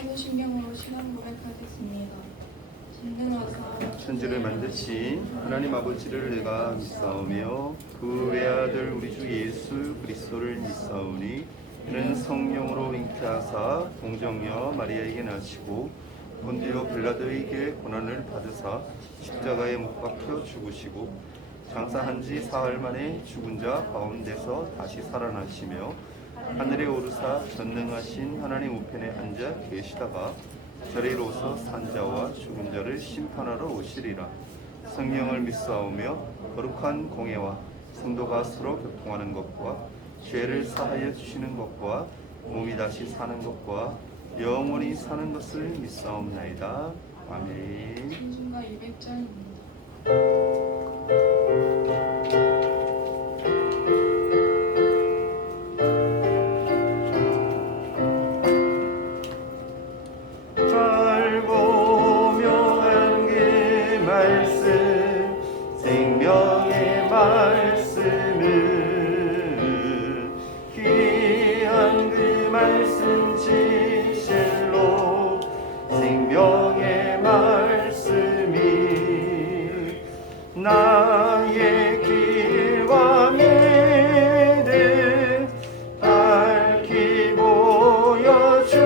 사도신경으로 신앙 고백하겠습니다. 전능하사 천지를 만드신 하나님 아버지를 내가 믿사오며 그 외아들 우리 주 예수 그리스도를 믿사오니 이는 성령으로 잉태하사 동정녀 마리아에게 나시고 본디오 빌라도에게 고난을 받으사 십자가에 못 박혀 죽으시고 장사한 지 사흘 만에 죽은 자 가운데서 다시 살아나시며 하늘에 오르사 전능하신 하나님 우편에 앉아 계시다가 저리로서 산 자와 죽은 자를 심판하러 오시리라. 성령을 믿사오며 거룩한 공예와 성도가 서로 교통하는 것과 죄를 사하여 주시는 것과 몸이 다시 사는 것과 영원히 사는 것을 믿사옵나이다. 아멘. 찬송가 200장입니다. 알고 명한 그 말씀 생명의 말씀은 귀한 그 말씀 진실로 생명의 말씀이 나의 길과 믿음 밝히 보여주니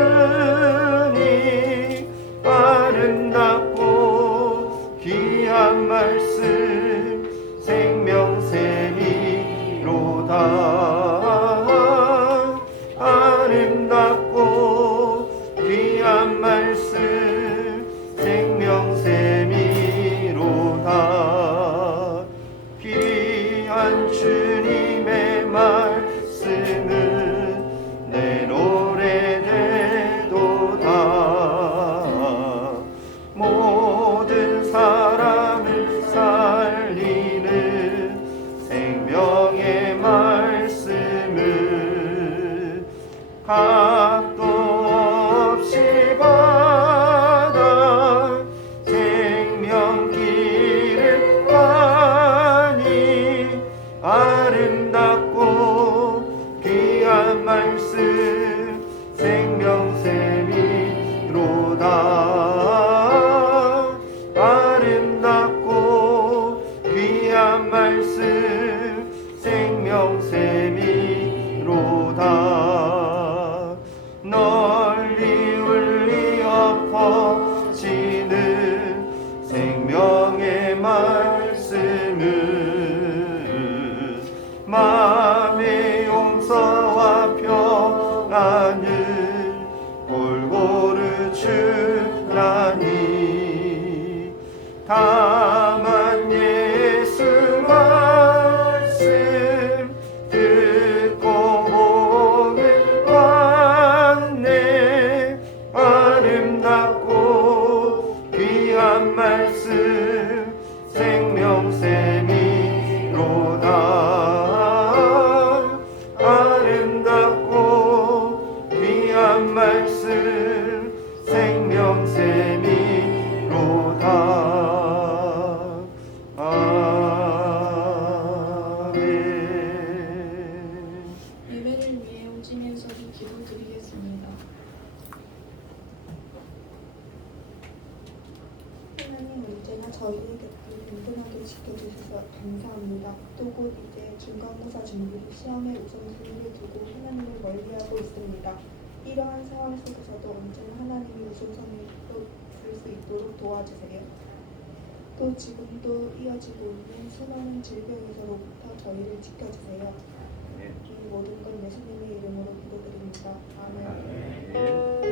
아름답고 귀한 말씀 생명샘이로다. 아름답고 귀한 말씀 생명샘이로다. 귀한 주님의 말씀은 내 노래되도다. 모든 사람을 살리는 생명의 말씀은 각도 없이 받아 생명길을 가니 아름답고 귀한 말씀 생명샘이로다. 아름답고 귀한 말씀 생명샘이로다. 널리 울리 엎어지는 생명의 말씀은 마음의 용서와 평안을 골고루 주나니 다만 예수 말씀 듣고 복을 받네. 아름답고 귀한 말씀 생명샘이로다. 아름답고 귀한 말씀 생명샘이로다. 아멘. 예배를 위해 오시면서도 기도드리겠습니다. 하나님 언제나 저희의 곁을 든든하게 지켜주셔서 감사합니다. 또 곧 이제 중간고사 준비를 시험의 우선순위를 두고 하나님을 멀리하고 있습니다. 이러한 상황 속에서도 언제나 하나님이 우선순위로 둘 수 있도록 도와주세요. 또 지금도 이어지고 있는 수많은 질병에서로부터 저희를 지켜주세요. 이 모든 걸 예수님의 이름으로 기도드립니다. 아멘.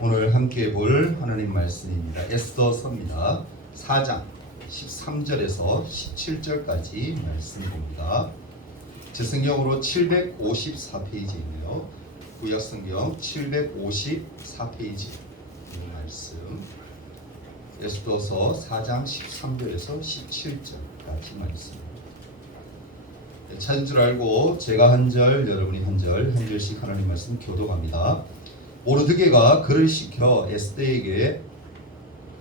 오늘 함께 볼 하나님 말씀입니다. 에스더서입니다. 4장 13절에서 17절까지 말씀입니다. 제 성경으로 754페이지이고요. 구약성경 754페이지 말씀. 에스더서 4장 13절에서 17절까지 말씀입니다. 찾은 줄 알고 제가 한 절, 여러분이 한 절씩 하나님 말씀 교독합니다. 모르드게가 그를 시켜 에스더에게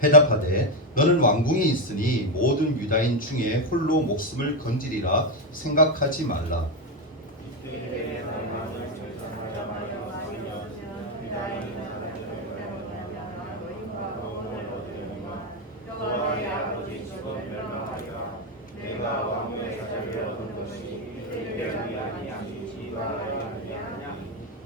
회답하되 너는 왕궁에 있으니 모든 유다인 중에 홀로 목숨을 건지리라 생각하지 말라.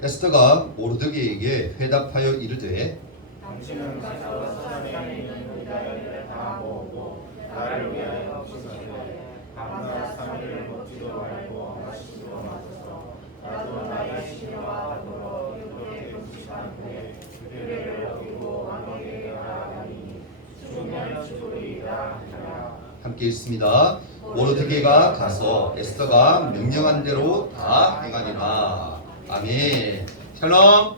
에스더가 모르드게에게 회답하여 이르되 당신은 가서 수산에 있는 유다인을 다 모으고 나를 위하여 기도하되 밤낮 3일을 먹지도 말고 마시지도 마소서. 나도 나의 시녀와 더불어 이렇게 금식한 후에 규례를 어기고 왕에게 나아가니 죽으면 죽으리이다 하라. 함께 읽습니다. 모르드게가 가서 에스더가 명령한 대로 다 행하니라. 아멘. 샬롬.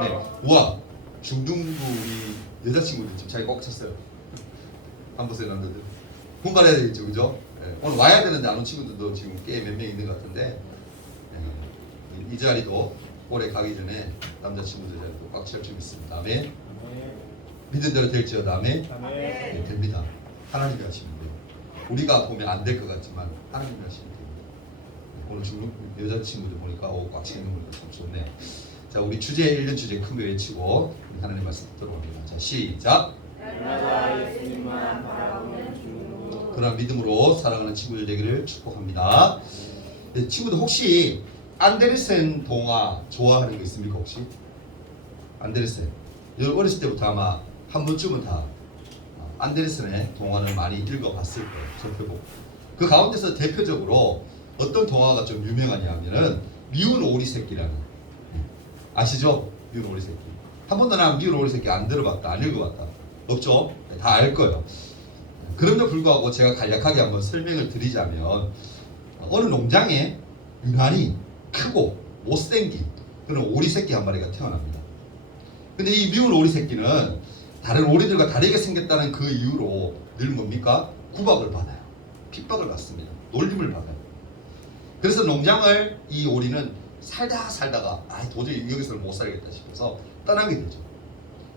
네. 우와. 중등부 우리 여자친구들 지금 자기 꽉 찼어요. 한 보세요, 남자들. 분발해야 되겠죠, 그죠? 네. 오늘 와야 되는데 안 온 친구들도 지금 꽤 몇 명 있는 것 같은데, 이 자리도 올해 가기 전에 남자친구들 자리도 꽉 채울 줄 믿습니다. 아멘. 믿은 대로 될지어다. 아멘. 네, 됩니다. 하나님이 하시면 돼요. 우리가 보면 안 될 것 같지만 하나님이 하시면 됩니다. 오늘 중국 여자친구들 보니까 꽉 채는 거 참 좋네. 자, 우리 주제 1년 주제 큰 거 외치고 하나님 말씀 듣도록 합니다. 자, 시작. 예수님만 바라보는 중국. 그런 믿음으로 살아가는 친구들 되기를 축복합니다. 네, 친구들 혹시 안데르센 동화 좋아하는 거 있습니까 혹시? 안데르센. 여러분 어렸을 때부터 아마 한 번쯤은 다 안데르센의 동화를 많이 읽어봤을 거예요. 접해보고. 그 가운데서 대표적으로 어떤 동화가 좀 유명하냐면은 미운 오리 새끼라는. 아시죠? 미운 오리 새끼. 한 번도 난 미운 오리 새끼 안 들어봤다, 안 읽어봤다. 없죠? 다 알 거예요. 그럼에도 불구하고 제가 간략하게 한번 설명을 드리자면 어느 농장에 유난히 크고 못생긴 그런 오리 새끼 한 마리가 태어납니다. 근데 이 미운 오리 새끼는 다른 오리들과 다르게 생겼다는 그 이유로 늘 뭡니까? 구박을 받아요. 핍박을 받습니다. 놀림을 받아요. 그래서 농장을 이 오리는 살다가 도저히 여기서는 못 살겠다 싶어서 떠나게 되죠.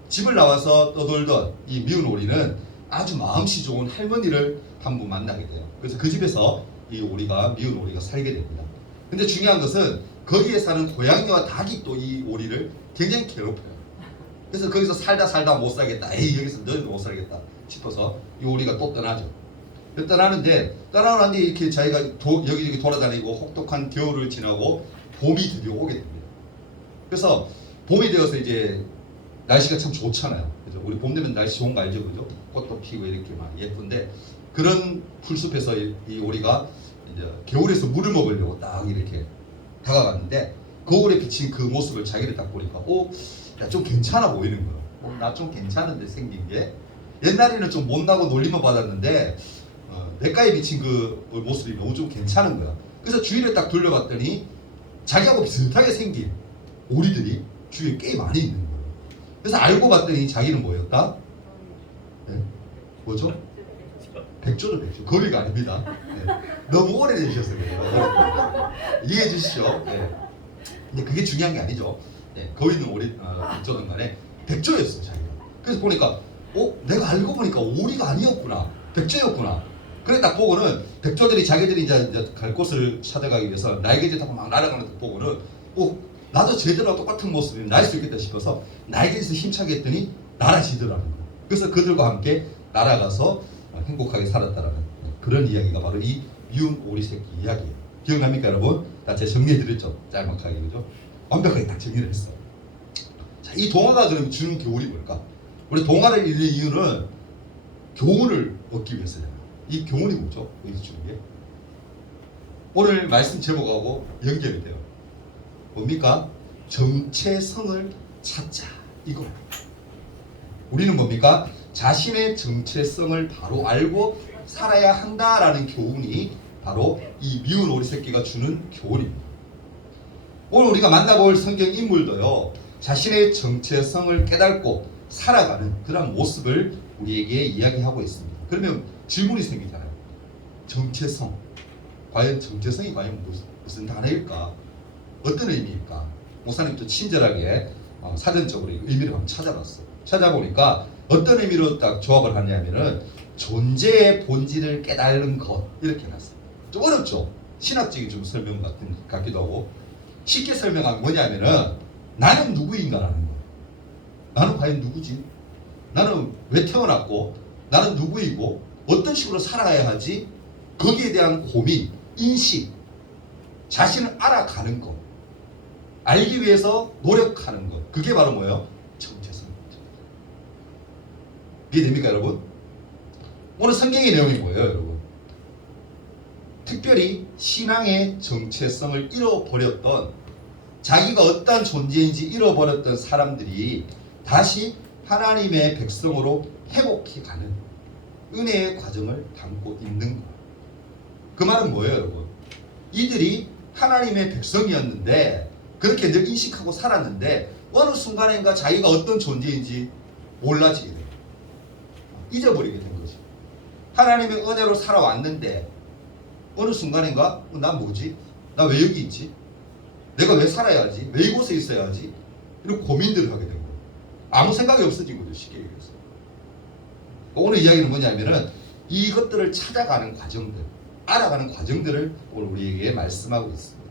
집을 나와서 떠돌던 이 미운 오리는 아주 마음씨 좋은 할머니를 한 분 만나게 돼요. 그래서 그 집에서 이 오리가 미운 오리가 살게 됩니다. 근데 중요한 것은 거기에 사는 고양이와 닭이 또 이 오리를 굉장히 괴롭혀요. 그래서 거기서 살다 못 살겠다. 여기서 너희도 못 살겠다 싶어서 이 오리가 또 떠나죠. 떠나는데 떠나는데 이렇게 자기가 여기저기 돌아다니고 혹독한 겨울을 지나고 봄이 드디어 오게 됩니다. 그래서 봄이 되어서 이제 날씨가 참 좋잖아요. 그죠? 우리 봄 되면 날씨 좋은 거 알죠, 그죠? 꽃도 피고 이렇게 막 예쁜데 그런 풀숲에서 이 오리가 이제 겨울에서 물을 먹으려고 딱 이렇게 다가갔는데 거울에 비친 그 모습을 자기를 딱 보니까 야, 좀 괜찮아 보이는 거야. 나 좀 괜찮은데 생긴 게 옛날에는 좀 못나고 놀림만 받았는데 냇가에 비친 그 모습이 너무 좀 괜찮은 거야. 그래서 주위를 딱 돌려봤더니 자기하고 비슷하게 생긴 오리들이 주위에 꽤 많이 있는 거예요. 그래서 알고 봤더니 자기는 뭐였다? 네? 뭐죠? 백조죠, 백조. 거위가 아닙니다. 네. 너무 오래되셨어요. 이해해 주시죠. 네. 근데 그게 중요한 게 아니죠. 네. 거위는 오리, 백조든 간에 백조였어요, 자기가. 그래서 보니까 내가 알고 보니까 오리가 아니었구나. 백조였구나. 그래 딱 보고는 백조들이 자기들이 이제 갈 곳을 찾아가기 위해서 날개짓 하고 막 날아가는 거 보고는 나도 쟤들과 똑같은 모습이면 날 수 있겠다 싶어서 날개짓을 힘차게 했더니 날아지더라는 거예요. 그래서 그들과 함께 날아가서 행복하게 살았다라는 그런 이야기가 바로 이 미운 오리 새끼 이야기예요. 기억납니까 여러분? 다 제가 정리해드렸죠? 짤막하게 그죠? 완벽하게 딱 정리를 했어. 자, 이 동화가 그럼 주는 교훈이 뭘까? 우리 동화를 읽는 이유는 교훈을 얻기 위해서잖아요. 이 교훈이 뭐죠? 여기서 주는 게 오늘 말씀 제목하고 연결이 돼요. 뭡니까? 정체성을 찾자 이거예요. 우리는 뭡니까? 자신의 정체성을 바로 알고 살아야 한다라는 교훈이 바로 이 미운 오리 새끼가 주는 교훈입니다. 오늘 우리가 만나볼 성경 인물도요, 자신의 정체성을 깨닫고 살아가는 그런 모습을 우리에게 이야기하고 있습니다. 그러면 질문이 생기잖아요. 정체성. 과연 정체성이 과연 무슨 단어일까? 어떤 의미일까? 목사님도 친절하게 사전적으로 의미를 한번 찾아봤어. 찾아보니까 어떤 의미로 딱 조합을 하냐면은 존재의 본질을 깨달는 것 이렇게 해놨어요. 좀 어렵죠? 신학적인 좀 설명 같기도 하고 쉽게 설명하면 뭐냐면은 나는 누구인가라는 거예요. 나는 과연 누구지? 나는 왜 태어났고 나는 누구이고 어떤 식으로 살아야 하지? 거기에 대한 고민, 인식, 자신을 알아가는 것, 알기 위해서 노력하는 것, 그게 바로 뭐예요? 정체성입니다. 이해됩니까 여러분? 오늘 성경의 내용이 뭐예요 여러분? 특별히 신앙의 정체성을 잃어버렸던, 자기가 어떤 존재인지 잃어버렸던 사람들이 다시 하나님의 백성으로 회복해가는 은혜의 과정을 담고 있는 거예요. 그 말은 뭐예요 여러분? 이들이 하나님의 백성이었는데 그렇게 늘 인식하고 살았는데 어느 순간인가 자기가 어떤 존재인지 몰라지게 돼요. 잊어버리게 된 거죠. 하나님의 은혜로 살아왔는데 어느 순간인가 나 뭐지? 나 왜 여기 있지? 내가 왜 살아야 하지? 왜 이곳에 있어야 하지? 이런 고민들을 하게 된 거예요. 아무 생각이 없어진 거죠. 쉽게 얘기해서. 오늘 이야기는 뭐냐면은 이것들을 찾아가는 과정들, 알아가는 과정들을 오늘 우리에게 말씀하고 있습니다.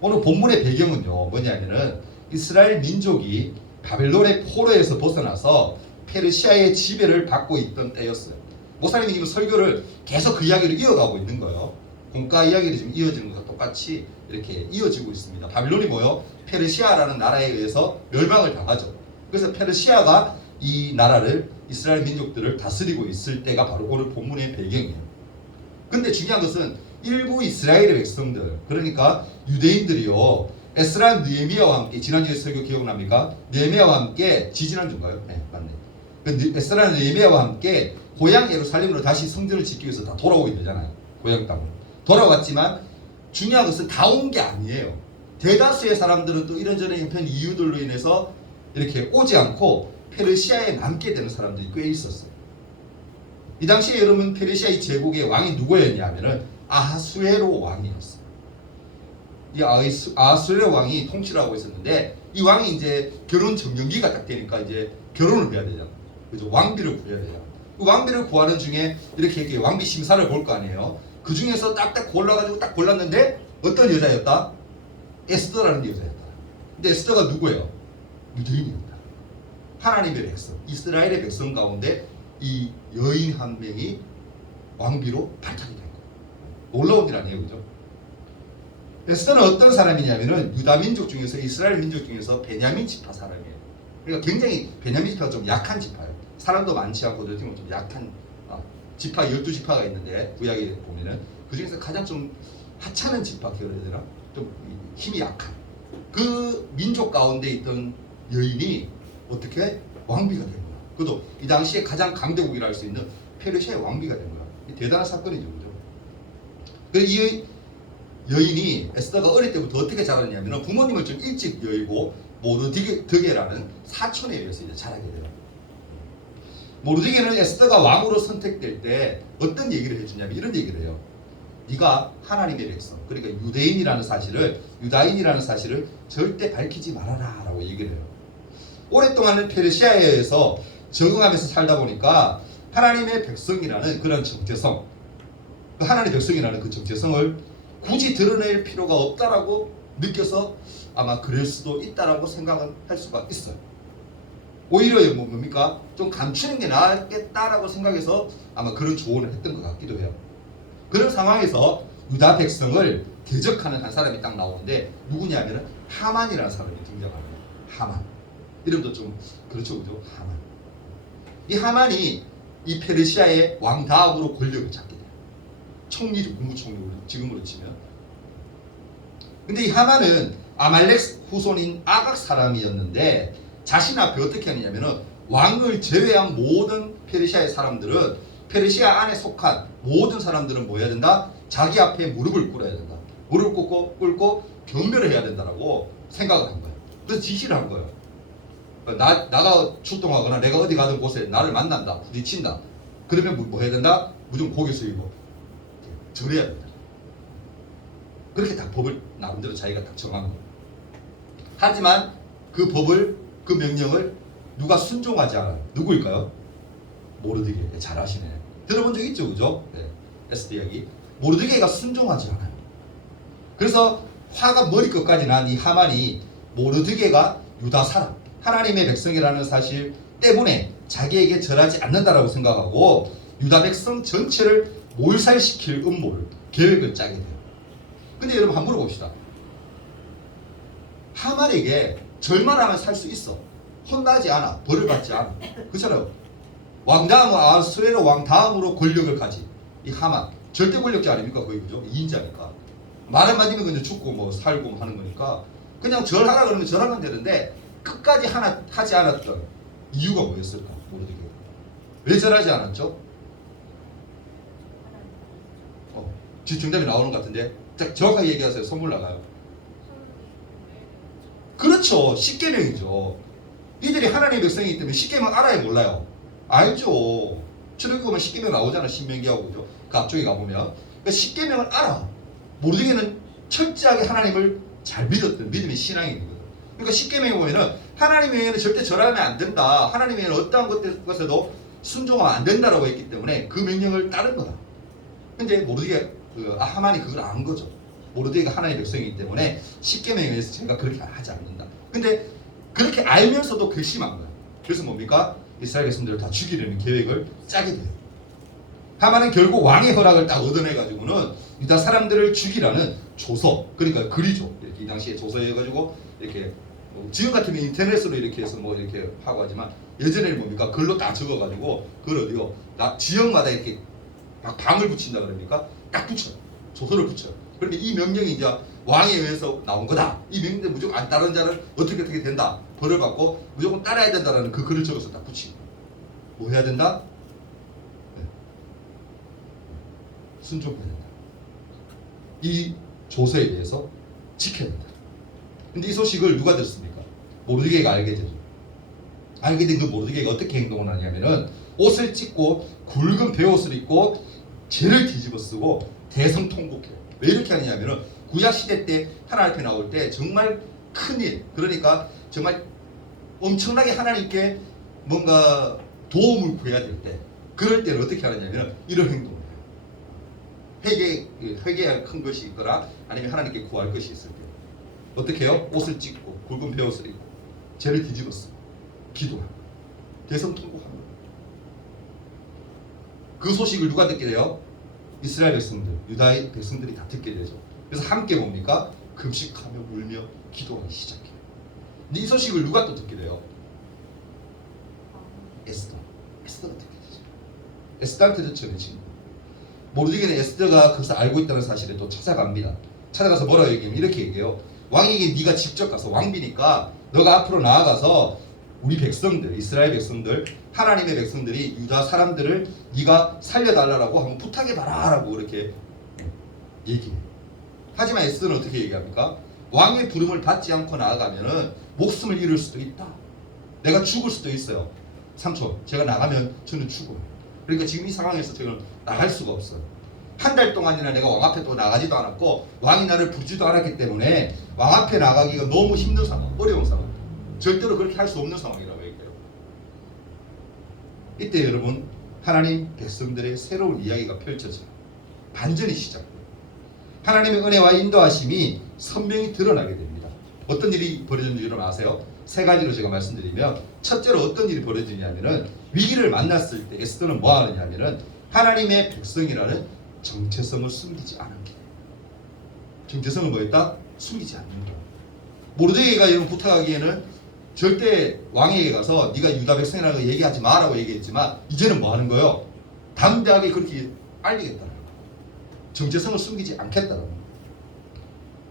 오늘 본문의 배경은요 뭐냐면은 이스라엘 민족이 바벨론의 포로에서 벗어나서 페르시아의 지배를 받고 있던 때였어요. 목사님이 지금 설교를 계속 그 이야기를 이어가고 있는 거예요. 공과 이야기를 지금 이어지는 것과 똑같이 이렇게 이어지고 있습니다. 바벨론이 뭐요? 페르시아라는 나라에 의해서 멸망을 당하죠. 그래서 페르시아가 이 나라를, 이스라엘 민족들을 다스리고 있을 때가 바로 오늘 본문의 배경이에요. 근데 중요한 것은 일부 이스라엘의 백성들, 그러니까 유대인들이요, 에스라 느헤미야와 함께, 지난주에 설교 기억납니까? 느헤미야와 함께, 지지난주인가요? 네, 맞네. 에스라 느헤미야와 함께 고향 예루살렘으로 다시 성전을 짓기 위해서 다 돌아오게 되잖아요. 고향 땅으로 돌아왔지만 중요한 것은 다 온 게 아니에요. 대다수의 사람들은 또 이런저런 형편 이유들로 인해서 이렇게 오지 않고 페르시아에 남게 되는 사람들이 꽤 있었어요. 이 당시에 여러분 페르시아의 제국의 왕이 누구였냐 하면은 아하수에로 왕이었어요. 이 아하수에로 왕이 통치를 하고 있었는데 이 왕이 이제 결혼 정년기가 딱 되니까 이제 결혼을 해야 되잖아요. 그죠? 왕비를 구해야 되잖아요. 그 왕비를 구하는 중에 이렇게 왕비 심사를 볼 거 아니에요. 그 중에서 딱딱 골라가지고 딱 골랐는데 어떤 여자였다? 에스더라는 여자였다. 근데 에스더가 누구예요? 유대인입니다. 하나님의 백성, 이스라엘의 백성 가운데 이 여인 한 명이 왕비로 발탁이 된 거예요. 놀라운 일 아니에요, 그죠? 에스더는 어떤 사람이냐면은 유다 민족 중에서, 이스라엘 민족 중에서 베냐민 지파 사람이에요. 그러니까 굉장히 베냐민 지파가 좀 약한 지파예요. 사람도 많지 않고 좀 약한 지파 12지파가 있는데 구약에 보면은 그 중에서 가장 좀 하찮은 지파 계열이 되나? 좀 힘이 약한 그 민족 가운데 있던 여인이 어떻게 왕비가 된 거야. 그것도 이 당시에 가장 강대국이라 할 수 있는 페르시아의 왕비가 된 거야. 대단한 사건이죠, 그죠? 그래서 이 여인이 에스더가 어릴 때부터 어떻게 자랐냐면 부모님을 좀 일찍 여의고 모르드게라는 사촌에 의해서 이제 자라게 돼요. 모르드게는 에스더가 왕으로 선택될 때 어떤 얘기를 해주냐면 이런 얘기를 해요. 네가 하나님의 백성, 그러니까 유대인이라는 사실을, 유다인이라는 사실을 절대 밝히지 말아라 라고 얘기를 해요. 오랫동안은 페르시아에 의해서 적응하면서 살다 보니까 하나님의 백성이라는 그런 정체성, 하나님의 백성이라는 그 정체성을 굳이 드러낼 필요가 없다라고 느껴서 아마 그럴 수도 있다라고 생각을 할 수가 있어요. 오히려 뭡니까? 좀 감추는 게 낫겠다라고 생각해서 아마 그런 조언을 했던 것 같기도 해요. 그런 상황에서 유다 백성을 대적하는 한 사람이 딱 나오는데 누구냐면 하만이라는 사람이 등장합니다. 하만. 이름도 좀 그렇죠, 그죠? 하만. 이 하만이 이 페르시아의 왕 다음으로 권력을 잡게 돼요. 총리죠, 국무총리로 지금으로 치면. 근데 이 하만은 아말렉 후손인 아각 사람이었는데 자신 앞에 어떻게 하느냐면은 왕을 제외한 모든 페르시아의 사람들은, 페르시아 안에 속한 모든 사람들은 뭐 해야 된다? 자기 앞에 무릎을 꿇어야 된다. 무릎 꿇고 경배를 해야 된다라고 생각을 한 거예요. 그래서 지시를 한 거예요. 나가 출동하거나 내가 어디 가든 곳에 나를 만난다, 부딪힌다. 그러면 뭐 해야 된다? 무조건 고개 숙이고 절해야 된다. 그렇게 딱 법을 나름대로 자기가 딱 정한 거예요. 하지만 그 법을 그 명령을 누가 순종하지 않아요? 누구일까요? 모르드게. 잘 아시네. 들어본 적 있죠, 그죠? 네. 에스더 이야기. 모르드게가 순종하지 않아요. 그래서 화가 머리끝까지 난 이 하만이 모르드게가 유다 사람, 하나님의 백성이라는 사실 때문에 자기에게 절하지 않는다라고 생각하고 유다 백성 전체를 몰살시킬 음모를, 계획을 짜게 돼요. 근데 여러분 한번 물어봅시다. 하만에게 절만 하면 살 수 있어. 혼나지 않아. 벌을 받지 않아. 그렇잖아요. 왕 다음, 아수에로 왕 다음으로 권력을 가진 이 하만. 절대 권력자 아닙니까? 거의 그죠? 2인자니까. 말 한마디면 그냥 죽고 뭐 살고 하는 거니까 그냥 절하라 그러면 절하면 되는데 끝까지 하나 하지 않았던 이유가 뭐였을까? 모르겠어요. 왜 절하지 않았죠? 정답이 나오는 것 같은데 정확하게 얘기하세요. 선물 나가요. 그렇죠. 십계명이죠. 이들이 하나님의 백성이기 때문에 십계명 알아요, 몰라요? 알죠. 출애굽기 보면 십계명 나오잖아. 신명기하고 그죠? 그 앞쪽에 가보면 그러니까 십계명을 알아. 모르게는 철저하게 하나님을 잘 믿었던 믿음의 신앙이 있는 거예요. 그러니까 십계명에 보면은 하나님 외에는 절대 절하면 안 된다. 하나님 외에는 어떠한 것에도 순종하면 안 된다라고 했기 때문에 그 명령을 따른 거다. 근데 모르게 하만이 그걸 안 거죠. 모르드게가 하나님의 백성이기 때문에 십계명에 의해서 제가 그렇게 하지 않는다. 근데 그렇게 알면서도 괘씸한 거예요. 그래서 뭡니까? 이스라엘 백성들을 다 죽이려는 계획을 짜게 돼요. 하만은 결국 왕의 허락을 딱 얻어내가지고는 유다 사람들을 죽이라는 조서, 그러니까 글이죠. 이렇게 이 당시에 조서해가지고 이렇게 지금 같으면 인터넷으로 이렇게 해서 뭐 이렇게 하고 하지만 예전에는 뭡니까? 글로 딱 적어가지고 그걸 어디요? 지역마다 이렇게 막 방을 붙인다 그럽니까? 딱 붙여. 조서를 붙여. 그런데 이 명령이 이제 왕에 의해서 나온 거다. 이 명령에 무조건 안 따른 자는 어떻게 된다. 벌을 받고 무조건 따라야 된다라는 그 글을 적어서 딱 붙이고. 뭐 해야 된다? 네. 순종해야 된다. 이 조서에 대해서 지켜야 된다. 근데 이 소식을 누가 듣습니까? 모르드게가 알게 되죠. 알게 된 그 모르드게가 어떻게 행동을 하냐면은 옷을 찢고 굵은 베옷을 입고 죄를 뒤집어 쓰고 대성통곡해요. 왜 이렇게 하냐면은 구약 시대 때 하나님 앞에 나올 때 정말 큰일, 그러니까 정말 엄청나게 하나님께 뭔가 도움을 구해야 될 때, 그럴 때는 어떻게 하느냐면 이런 행동을 해요. 회개할 큰 것이 있거나 아니면 하나님께 구할 것이 있을 때 어떻게 해요? 옷을 찢고 굵은 베옷을 입고 죄를 뒤집어 쓰고 기도하고 대성통곡합니다. 그 소식을 누가 듣게 돼요? 이스라엘 백성들, 유다의 백성들이 다 듣게 되죠. 그래서 함께 뭡니까? 금식하며 울며 기도하기 시작해요. 근데 이 소식을 누가 또 듣게 돼요? 에스더가 듣게 되죠. 에스더한테도 전해진 거예요. 모르드게는 에스더가 그것을 알고 있다는 사실을 또 찾아갑니다. 찾아가서 뭐라고 얘기하면 이렇게 얘기해요. 왕에게 네가 직접 가서, 왕비니까 너가 앞으로 나아가서 우리 백성들, 이스라엘 백성들, 하나님의 백성들이 유다 사람들을 네가 살려달라고 한번 부탁해봐라 라고 그렇게 얘기해요. 하지만 에스더는 어떻게 얘기합니까? 왕의 부름을 받지 않고 나아가면은 목숨을 잃을 수도 있다. 내가 죽을 수도 있어요. 삼촌, 제가 나가면 저는 죽어요. 그러니까 지금 이 상황에서 저는 나갈 수가 없어요. 한 달 동안이나 내가 왕 앞에 또 나가지도 않았고 왕이 나를 부르지도 않았기 때문에 왕 앞에 나가기가 너무 힘든 상황, 어려운 상황. 절대로 그렇게 할 수 없는 상황이라고 얘기해요. 이때 여러분 하나님 백성들의 새로운 이야기가 펼쳐져요. 반전이 시작돼요. 하나님의 은혜와 인도하심이 선명히 드러나게 됩니다. 어떤 일이 벌어지는지 여러분 아세요? 세 가지로 제가 말씀드리면 첫째로 어떤 일이 벌어지냐면은 위기를 만났을 때 에스더는 뭐 하느냐면은 하나님의 백성이라는 정체성을 숨기지 않은 게. 정체성은 뭐였다? 숨기지 않는 거. 모르드게가 여러분 부탁하기에는 절대 왕에게 가서 네가 유다 백성이라고 얘기하지 마라고 얘기했지만 이제는 뭐 하는 거예요? 담대하게 그렇게 알리겠다는 거예요. 정체성을 숨기지 않겠다는 거예요.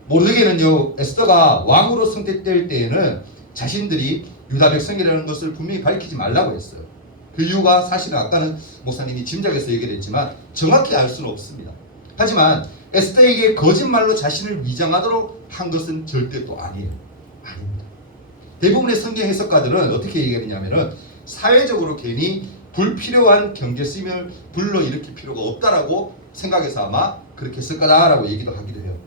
모르드게는요, 에스더가 왕으로 선택될 때에는 자신들이 유다 백성이라는 것을 분명히 밝히지 말라고 했어요. 그 이유가 사실은 아까는 목사님이 짐작해서 얘기를 했지만 정확히 알 수는 없습니다. 하지만 에스더에게 거짓말로 자신을 위장하도록 한 것은 절대 또 아니에요. 아닙니다. 대부분의 성경 해석가들은 어떻게 얘기하느냐면은 사회적으로 괜히 불필요한 경계 쓰임을 불러일으킬 필요가 없다라고 생각해서 아마 그렇게 했을 거다라고 얘기도 하기도 해요.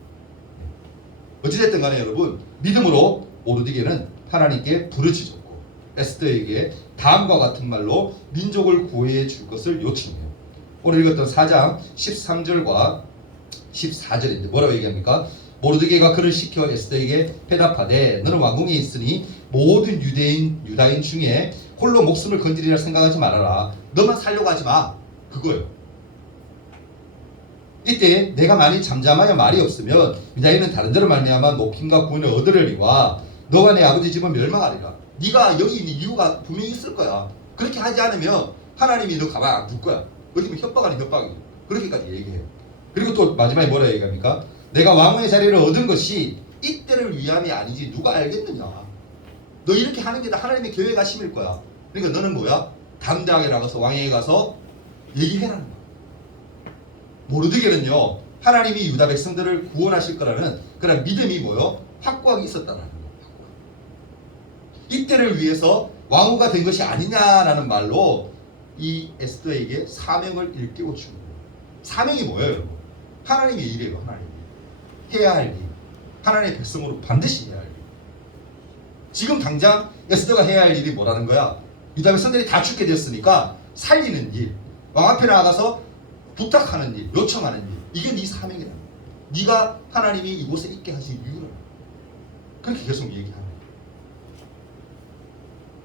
어찌됐든 간에 여러분 믿음으로 모르드게는 하나님께 부르짖었고 에스더에게 다음과 같은 말로 민족을 구해 줄 것을 요청해요. 오늘 읽었던 4장 13절과 14절인데 뭐라고 얘기합니까? 모르드게가 그를 시켜 에스더에게 대답하되 너는 왕궁에 있으니 모든 유다인 중에 홀로 목숨을 건지리라 생각하지 말아라. 너만 살려고 하지 마. 그거예요. 이때 내가 만일 잠잠하여 말이 없으면 유다인은 다른 데로 말미암아 높임과 구원을 얻으려니와 너와 내 아버지 집은 멸망하리라. 네가 여기 있는 이유가 분명히 있을 거야. 그렇게 하지 않으면 하나님이 너 가만 안 둘 거야. 어디면 협박하는 협박이에요. 그렇게까지 얘기해요. 그리고 또 마지막에 뭐라 얘기합니까? 내가 왕의 자리를 얻은 것이 이때를 위함이 아니지 누가 알겠느냐. 너 이렇게 하는 게 다 하나님의 계획과 심일 거야. 그러니까 너는 뭐야? 담대하게 나가서 왕에게 가서 얘기해라는 거야. 모르드게는요 하나님이 유다 백성들을 구원하실 거라는 그런 믿음이 뭐요? 확고하게 있었다는 거예요. 이때를 위해서 왕후가 된 것이 아니냐라는 말로 이 에스더에게 사명을 일깨워 준 거예요. 사명이 뭐예요, 여러분? 하나님의 일이에요. 하나님이 해야 할 일, 하나님의 백성으로 반드시 해야 할 일. 지금 당장 에스더가 해야 할 일이 뭐라는 거야? 유다 백성들이 다 죽게 되었으니까 살리는 일, 왕 앞에 나가서 부탁하는 일, 요청하는 일, 이게 네 사명이다. 네가 하나님이 이곳에 있게 하신 이유라. 그렇게 계속 얘기하는 거예요.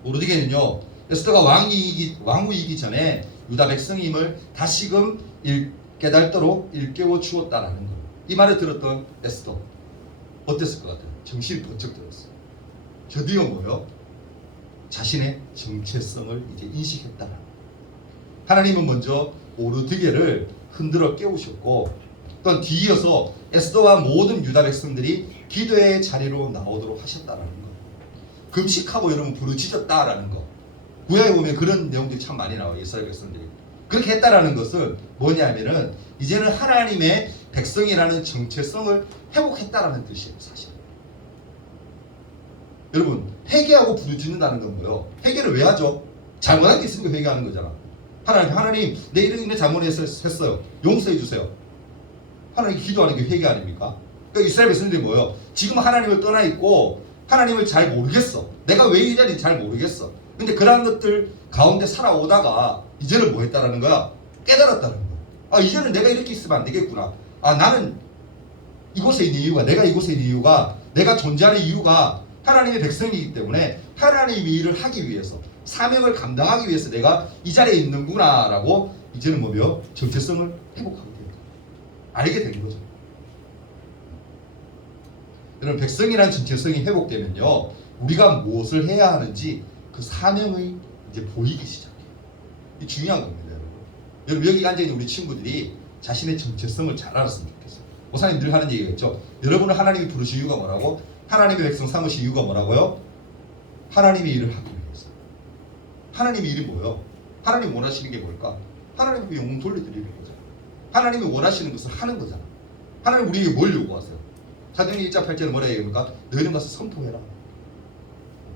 모르드게는요 에스더가 왕후이기 전에 유다 백성임을 다시금 깨달도록 일깨워 주었다라는 거예요. 이 말을 들었던 에스더 어땠을 것 같아요? 정신이 번쩍 들었어요. 드디어 뭐요? 자신의 정체성을 이제 인식했다라는 거예요. 하나님은 먼저 모르드게를 흔들어 깨우셨고 또 뒤이어서 에스더와 모든 유다 백성들이 기도의 자리로 나오도록 하셨다라는 거예요. 금식하고 여러분 부르짖었다라는 거. 구약에 보면 그런 내용들이 참 많이 나와요. 이스라엘 백성들이 그렇게 했다라는 것은 뭐냐면은 이제는 하나님의 백성이라는 정체성을 회복했다라는 뜻이에요. 사실 여러분 회개하고 부르짖는다는 건 뭐예요? 회개를 왜 하죠? 잘못한 게 있으니까 회개하는 거잖아. 하나님 내 이런 잘못했어요. 용서해 주세요. 하나님 기도하는 게 회개 아닙니까? 그러니까 이스라엘 백성들이 뭐예요? 지금 하나님을 떠나 있고 하나님을 잘 모르겠어. 내가 왜 이 자리인지 잘 모르겠어. 근데 그런 것들 가운데 살아오다가 이제는 뭐 했다라는 거야? 깨달았다는 거야. 아 이제는 내가 이렇게 있으면 안 되겠구나. 아 나는 이곳에 있는 이유가 내가 이곳에 있는 이유가 내가 존재하는 이유가 하나님의 백성이기 때문에 하나님의 일을 하기 위해서 사명을 감당하기 위해서 내가 이 자리에 있는구나 라고 이제는 뭐며 정체성을 회복하게 됩니다. 알게 된 거죠. 여러분 백성이라는 정체성이 회복되면요 우리가 무엇을 해야 하는지 그 사명이 이제 보이기 시작해요. 이 중요한 겁니다. 여러분 여기 앉아있는 우리 친구들이 자신의 정체성을 잘 알았으면 좋겠어요. 목사님 늘 하는 얘기가 있죠. 여러분을 하나님이 부르신 이유가 뭐라고? 하나님의 백성 삼으신 이유가 뭐라고요? 하나님의 일을 하기 위해서. 하나님의 일이 뭐예요? 하나님 원하시는 게 뭘까? 하나님께 영혼 돌려드리는 거잖아. 하나님이 원하시는 것을 하는 거잖아. 하나님 우리에게 뭘 요구하세요? 사도행전 1장 8절에 뭐라 얘기합니까? 너희는 가서 선포해라.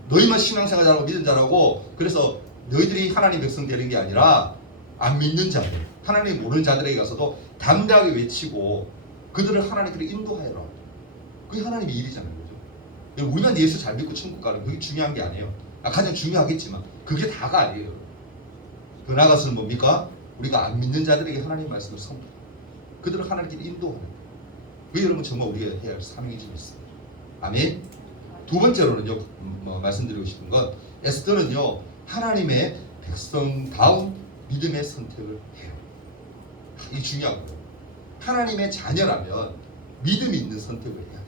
너희만 신앙생활 잘하고 믿음 잘하고 그래서 너희들이 하나님 백성 되는 게 아니라 안 믿는 자들, 하나님 모르는 자들에게 가서도 담대하게 외치고 그들을 하나님께로 인도하여라. 그게 하나님의 일이잖아요. 그죠? 우리만 예수 잘 믿고 천국 가는 그게 중요한 게 아니에요. 가장 중요하겠지만 그게 다가 아니에요. 그 나아가서는 뭡니까? 우리가 안 믿는 자들에게 하나님의 말씀을 선포하고 그들을 하나님께로 인도하는 거예요. 그게 여러분 정말 우리가 해야 할 사명이 좀 있어요. 아멘. 두 번째로는요 말씀드리고 싶은 건 에스더는요 하나님의 백성다운 믿음의 선택을 해요. 이게 중요한 거예요. 하나님의 자녀라면 믿음이 있는 선택을 해야 돼요.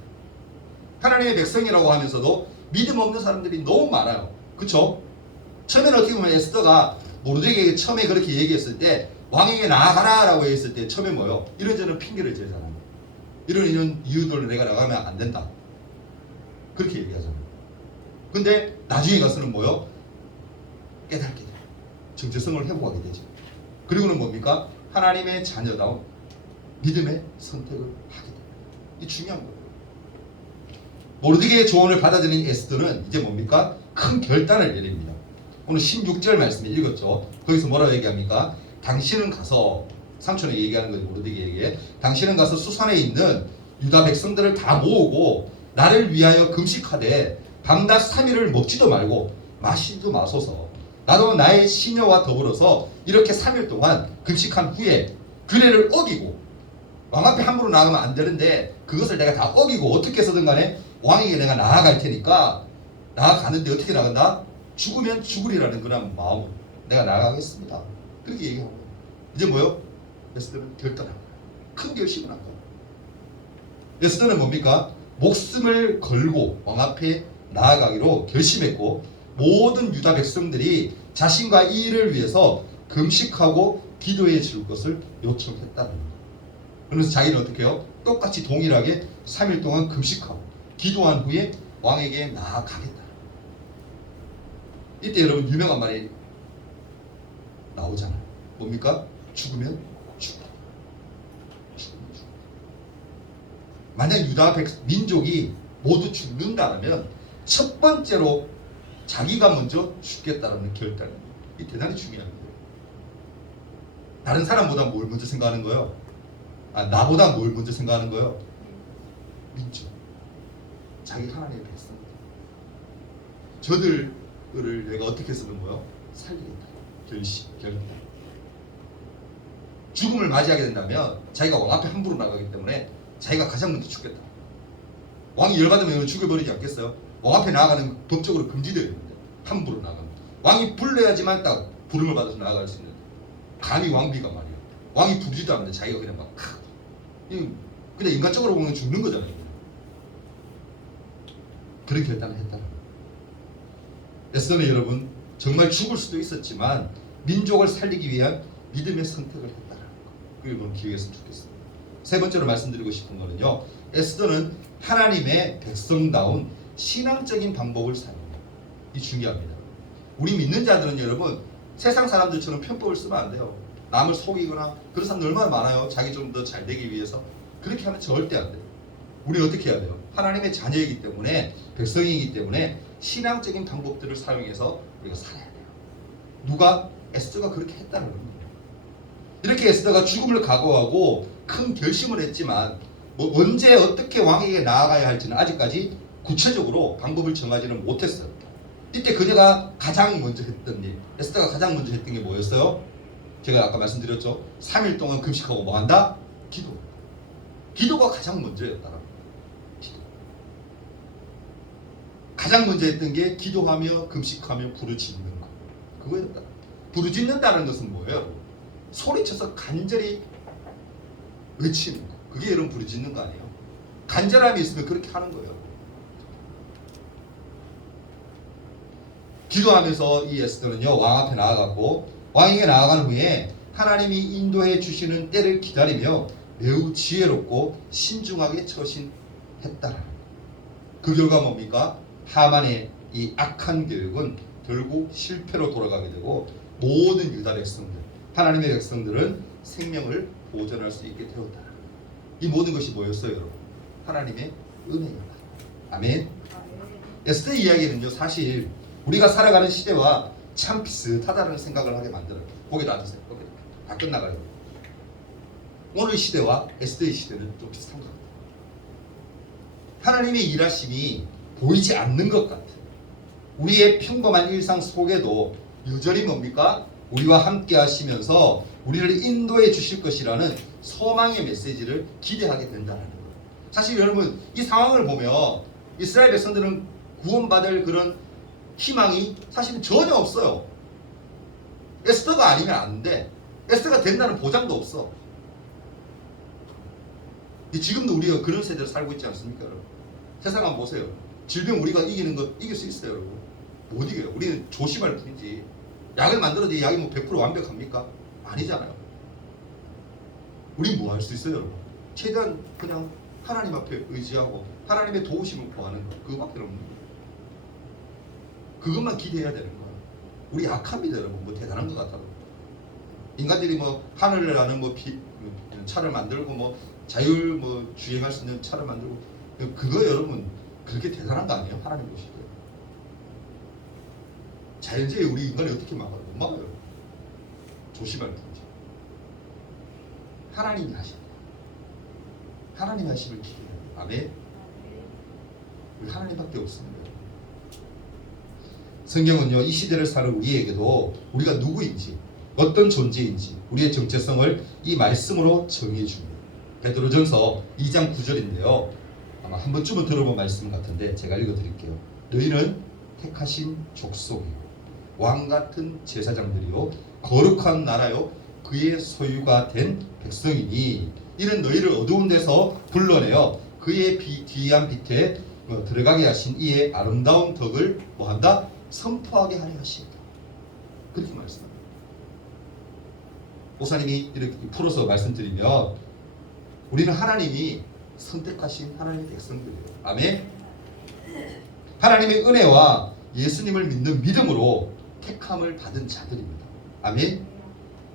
하나님의 백성이라고 하면서도 믿음 없는 사람들이 너무 많아요. 그렇죠? 처음에는 어떻게 보면 에스더가 모르드게에게 처음에 그렇게 얘기했을 때 왕에게 나아가라 라고 했을 때 처음에 뭐요? 이런저런 핑계를 대잖아요. 이런 이유들로 내가 나가면 안 된다. 그렇게 얘기하잖아요. 근데 나중에 가서는 뭐요? 깨닫게 돼요. 정체성을 회복하게 되죠. 그리고는 뭡니까? 하나님의 자녀다운 믿음의 선택을 하게 돼요. 이 중요한 거예요. 모르드게의 조언을 받아들인 에스더는 이제 뭡니까? 큰 결단을 내립니다. 오늘 16절 말씀을 읽었죠. 거기서 뭐라고 얘기합니까? 당신은 가서 삼촌에게 얘기하는 거예요. 모르드게에게 당신은 가서 수산에 있는 유다 백성들을 다 모으고 나를 위하여 금식하되 밤낮 3일을 먹지도 말고 마시지도 마소서. 나도 나의 시녀와 더불어서 이렇게 3일 동안 금식한 후에 규례를 어기고 왕 앞에 함부로 나가면 안 되는데 그것을 내가 다 어기고 어떻게 해서든 간에 왕에게 내가 나아갈 테니까 나아가는데 어떻게 나간다? 죽으면 죽으리라는 그런 마음으로 내가 나아가겠습니다. 그렇게 얘기하고 이제 뭐요? 에스더는 결단한 거야. 큰 결심을 한 거야. 에스더는 뭡니까? 목숨을 걸고 왕 앞에 나아가기로 결심했고 모든 유다 백성들이 자신과 이 일을 위해서 금식하고 기도해 줄 것을 요청했다는 거예요. 그래서 자기는 어떻게 해요? 똑같이 동일하게 3일 동안 금식하고 기도한 후에 왕에게 나아가겠다. 이때 여러분 유명한 말이 나오잖아요. 뭡니까? 죽으면 죽다. 죽으면 죽다. 만약 유다 민족이 모두 죽는다면 첫 번째로 자기가 먼저 죽겠다는 결단입니다. 이 대단히 중요한 거예요. 다른 사람보다 뭘 먼저 생각하는 거예요? 나보다 뭘 먼저 생각하는 거예요? 민족. 자기 하나님의 백성. 저들을 내가 어떻게 쓰는 거예요? 살리겠다. 결단. 죽음을 맞이하게 된다면 자기가 왕 앞에 함부로 나가기 때문에 자기가 가장 먼저 죽겠다. 왕이 열받으면 죽여버리지 않겠어요? 왕 앞에 나아가는 법적으로 금지되어 있는데 함부로 나가면 왕이 불러야지만 딱 부름을 받아서 나아갈 수 있는데 감히 왕비가 말이야. 왕이 부르지도 않는데 자기가 그냥 막 그냥 인간적으로 보면 죽는 거잖아요. 그런 결단을 했다는 거예요. 에스더는 여러분 정말 죽을 수도 있었지만 민족을 살리기 위한 믿음의 선택을 했다는 거. 그걸 여러분 기억했으면 좋겠습니다. 세 번째로 말씀드리고 싶은 거는요. 에스더는 하나님의 백성다운 신앙적인 방법을 사용해요. 이 중요합니다. 우리 믿는 자들은 여러분 세상 사람들처럼 편법을 쓰면 안 돼요. 남을 속이거나 그런 사람들 얼마나 많아요. 자기 좀 더 잘 되기 위해서. 그렇게 하면 절대 안 돼요. 우리 어떻게 해야 돼요? 하나님의 자녀이기 때문에 백성이기 때문에 신앙적인 방법들을 사용해서 우리가 살아야 돼요. 누가? 에스더가 그렇게 했다는 겁니다. 이렇게 에스더가 죽음을 각오하고 큰 결심을 했지만 언제 어떻게 왕에게 나아가야 할지는 아직까지 구체적으로 방법을 정하지는 못했어요. 이때 그녀가 가장 먼저 했던 일, 에스더가 가장 먼저 했던 게 뭐였어요? 제가 아까 말씀드렸죠. 3일 동안 금식하고 뭐 한다? 기도. 기도가 가장 먼저였다라고. 기도. 가장 먼저 했던 게 기도하며 금식하며 부르짖는 거. 그거였다. 부르짖는다는 것은 뭐예요? 소리쳐서 간절히 외치는 거. 그게 여러분 부르짖는 거 아니에요? 간절함이 있으면 그렇게 하는 거예요. 기도하면서 이 에스더는요 왕 앞에 나아갔고 왕에게 나아간 후에 하나님이 인도해 주시는 때를 기다리며 매우 지혜롭고 신중하게 처신했다라는 거예요. 그 결과 뭡니까? 하만의 이 악한 계획은 결국 실패로 돌아가게 되고 모든 유다 백성들, 하나님의 백성들은 생명을 보존할 수 있게 되었다. 이 모든 것이 뭐였어요, 여러분? 하나님의 은혜입니다. 아멘. 에스더 이야기는요 사실 우리가 살아가는 시대와 참 비슷하다는 생각을 하게 만들어요. 거기다 앉으세요. 거기다. 다 끝나가요. 오늘 시대와 에스더의 시대는 좀 비슷한 것 같아요. 하나님의 일하심이 보이지 않는 것 같아요. 우리의 평범한 일상 속에도 여전히 뭡니까? 우리와 함께 하시면서 우리를 인도해 주실 것이라는 소망의 메시지를 기대하게 된다는 거예요. 사실 여러분 이 상황을 보면 이스라엘 백성들은 구원받을 그런 희망이 사실은 전혀 없어요. 에스더가 아니면 안 돼. 에스더가 된다는 보장도 없어. 지금도 우리가 그런 세대를 살고 있지 않습니까, 여러분? 세상 한번 보세요. 질병 우리가 이기는 거 이길 수 있어요, 여러분? 못 이겨요. 우리는 조심할 뿐이지. 약을 만들어도 이 약이 뭐 100% 완벽합니까? 아니잖아요. 우린 뭐 할 수 있어요, 여러분? 최대한 그냥 하나님 앞에 의지하고 하나님의 도우심을 구하는 거. 그거밖에 없는 거예요. 그것만 기대해야 되는 거예요. 우리 약합니다, 여러분. 뭐 대단한 것 같아도. 인간들이 뭐 하늘을 나는 뭐 차를 만들고 뭐 자율 뭐 주행할 수 있는 차를 만들고 그거 여러분 그렇게 대단한 거 아니에요? 하나님 보실 때. 자연재해 우리 인간이 어떻게 막아요? 못 막아요. 조심할 뿐이죠. 하나님이 하신다. 하나님 하심을 기대해요. 아멘. 우리 하나님밖에 없습니다. 성경은요 이 시대를 사는 우리에게도 우리가 누구인지 어떤 존재인지 우리의 정체성을 이 말씀으로 정의해 줍니다. 베드로전서 2장 9절인데요. 아마 한 번쯤은 들어본 말씀 같은데 제가 읽어드릴게요. 너희는 택하신 족속이요 왕같은 제사장들이요 거룩한 나라요 그의 소유가 된 백성이니 이는 너희를 어두운 데서 불러내어 그의 기이한 빛에 들어가게 하신 이의 아름다운 덕을 뭐한다? 선포하게 하려 하신다. 그렇게 말씀합니다. 목사님이 이렇게 풀어서 말씀드리면 우리는 하나님이 선택하신 하나님의 백성들이에요. 아멘. 하나님의 은혜와 예수님을 믿는 믿음으로 택함을 받은 자들입니다. 아멘.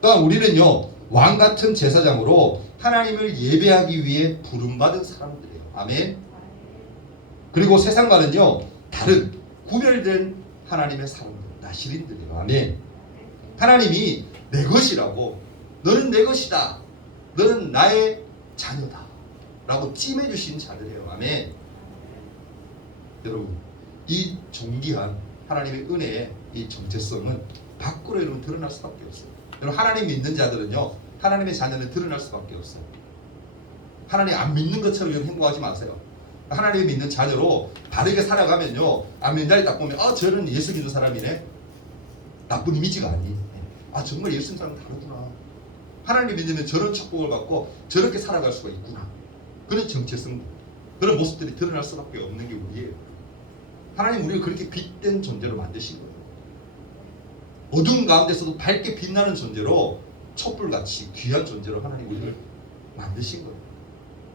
또한 우리는요 왕같은 제사장으로 하나님을 예배하기 위해 부름받은 사람들이에요. 아멘. 그리고 세상과는요 다른 구별된 하나님의 사람들, 나시린들이에요. 아멘. 하나님이 내 것이라고, 너는 내 것이다, 너는 나의 자녀다 라고 찜해주신 자들이에요. 아멘. 여러분 이 존귀한 하나님의 은혜의 이 정체성은 밖으로 여러분 드러날 수밖에 없어요. 여러분 하나님 믿는 자들은요 하나님의 자녀는 드러날 수밖에 없어요. 하나님 안 믿는 것처럼 여러분 행동하지 마세요. 하나님 믿는 자녀로 바르게 살아가면요 안 믿는 자를 딱 보면 저는 예수 믿는 사람이네, 나쁜 이미지가 아니, 정말 예수 믿는 사람은 다르구나, 하나님 믿으면 저런 축복을 받고 저렇게 살아갈 수가 있구나, 그런 정체성, 그런 모습들이 드러날 수밖에 없는 게 우리예요. 하나님 우리를 그렇게 빛된 존재로 만드신 거예요. 어두운 가운데서도 밝게 빛나는 존재로, 촛불같이 귀한 존재로 하나님 우리를 만드신 거예요.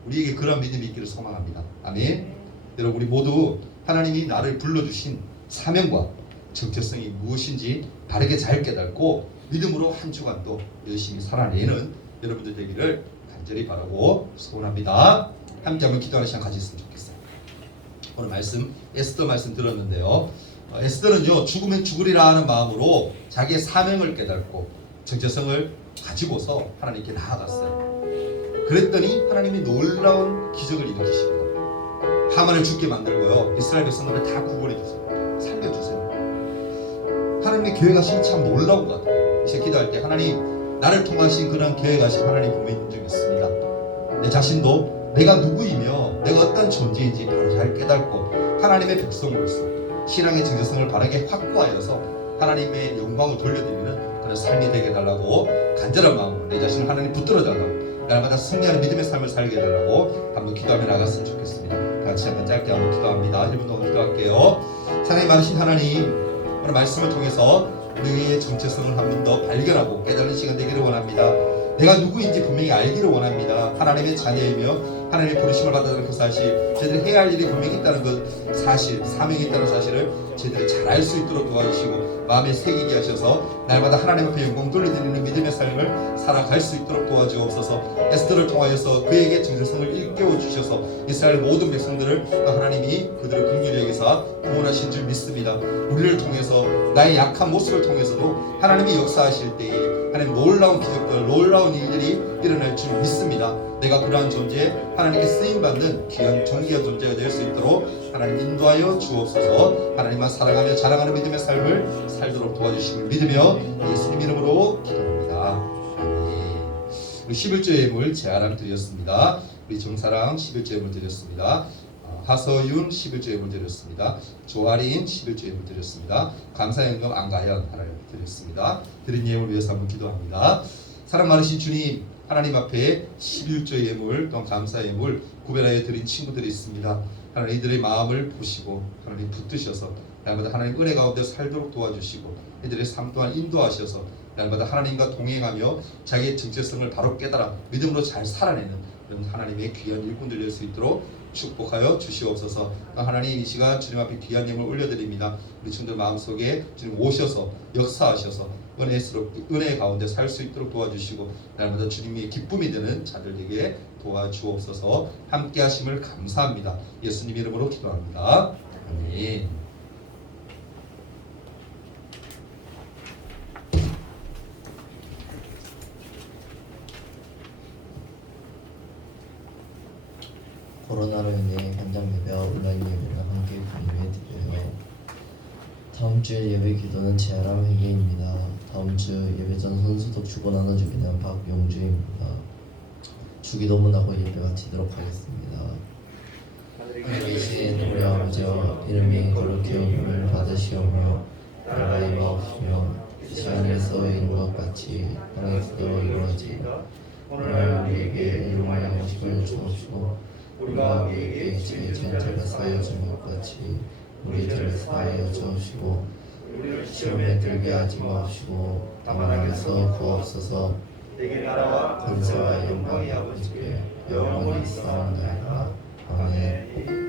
우리에게 그런 믿음이 있기를 소망합니다. 아멘. 여러분 우리 모두 하나님이 나를 불러주신 사명과 정체성이 무엇인지 바르게 잘 깨닫고 믿음으로 한 주간도 열심히 살아내는 여러분들 되기를 간절히 바라고 소원합니다. 함께 한번 기도하는 시간 가졌으면 좋겠어요. 오늘 말씀 에스더 말씀 들었는데요. 에스더는요 죽으면 죽으리라 하는 마음으로 자기의 사명을 깨닫고 정체성을 가지고서 하나님께 나아갔어요. 그랬더니 하나님이 놀라운 기적을 일으키십니다. 하만을 죽게 만들고요 이스라엘 백성들을 다 구원해 주세요. 살려주세요. 하나님의 계획하심이 참 놀라운 것 같아요. 이제 기도할 때 하나님 나를 통하신 그런 계획하신 하나님 분명히 인정했습니다. 내 자신도 내가 누구이며 내가 어떤 존재인지 바로 잘 깨닫고 하나님의 백성으로서 신앙의 정체성을 바르게 확고하여서 하나님의 영광을 돌려드리는 그런 삶이 되게 해달라고 간절한 마음으로 내 자신을 하나님 붙들어 달라고 날마다 승리하는 믿음의 삶을 살게 해달라고 한번 기도하며 나갔으면 좋겠습니다. 같이 한번 짧게 한번 기도합니다. 1분 동안 기도할게요. 사랑이 많으신 하나님, 오늘 말씀을 통해서 우리의 정체성을 한 번 더 발견하고 깨닫는 시간 되기를 원합니다. 내가 누구인지 분명히 알기를 원합니다. 하나님의 자녀이며 하나님의 부르심을 받아들이는 그 사실, 저희들이 해야 할 일이 분명히 있다는 그 사실, 사명이 있다는 사실을 저희들이 잘 알 수 있도록 도와주시고 마음에 새기게 하셔서 날마다 하나님 앞에 영광 돌려드리는 믿음의 삶을 살아갈 수 있도록 도와주옵소서. 에스더를 통하여서 그에게 정체성을 일깨워 주셔서 이스라엘 모든 백성들을 하나님이 그들을 긍휼히 여기사 구원하신 줄 믿습니다. 우리를 통해서 나의 약한 모습을 통해서도 하나님이 역사하실 때에 하나님 놀라운 기적들, 놀라운 일들이 일어날 줄 믿습니다. 내가 그러한 존재, 하나님께 쓰임받는 귀한 존귀한 존재가 될 수 있도록 하나님 인도하여 주옵소서. 하나님만 사랑하며 자랑하는 믿음의 삶을 살도록 도와주심을 믿으며 예수님 이름으로 기도합니다. 아멘. 우리 11조 예물 제아랑 드렸습니다. 우리 정사랑 11조 예물 드렸습니다. 하서윤 11조 예물 드렸습니다. 조아린 11조 예물 드렸습니다. 감사연금 안가연 하나님 드렸습니다. 드린 예물 위해서 한번 기도합니다. 사랑 많으신 주님, 하나님 앞에 11조 예물 또는 감사 예물 구별하여 드린 친구들이 있습니다. 하나님 이들의 마음을 보시고 하나님 붙드셔서 날마다 하나님 은혜 가운데 살도록 도와주시고 이들의 삶 또한 인도하셔서 날마다 하나님과 동행하며 자기의 정체성을 바로 깨달아 믿음으로 잘 살아내는 그런 하나님의 귀한 일꾼들 될 수 있도록 축복하여 주시옵소서. 하나님 이 시간 주님 앞에 귀한 예물 올려드립니다. 우리 친구들 마음속에 주님 오셔서 역사하셔서 은혜 가운데 살 수 있도록 도와주시고 날마다 주님의 기쁨이 되는 자들에게 도와주옵소서. 함께 하심을 감사합니다. 예수님 이름으로 기도합니다. 아멘. 코로나로 인해 현장 예배와 온라인 예배를 함께 공유해 드려요. 다음 주 예배 기도는 제아람 회계입니다. 다음 주 예배 전 선수독 주고 나눠주기는 박용주입니다. 주기도문하고 예배 마치도록 하겠습니다. 하늘이신 우리 아버지여, 이름이 거룩히 여김을 받으시오며 나라가 임하옵시며 뜻이 하늘에서 이룬 것 같이 땅에서도 이루어지이다. 오늘 우리에게 일용할 양식을 주옵시고 우리가 우리에게 죄 지은 죄를 사하여 준 것 같이 우리 죄를 사하여 주옵시고 우리를 시험에 들게 하지 마옵시고 다만 악에서 구하옵소서. 내게 나라와 권세와 영광이 아버지께 영원히 있사옵나이다. 아멘.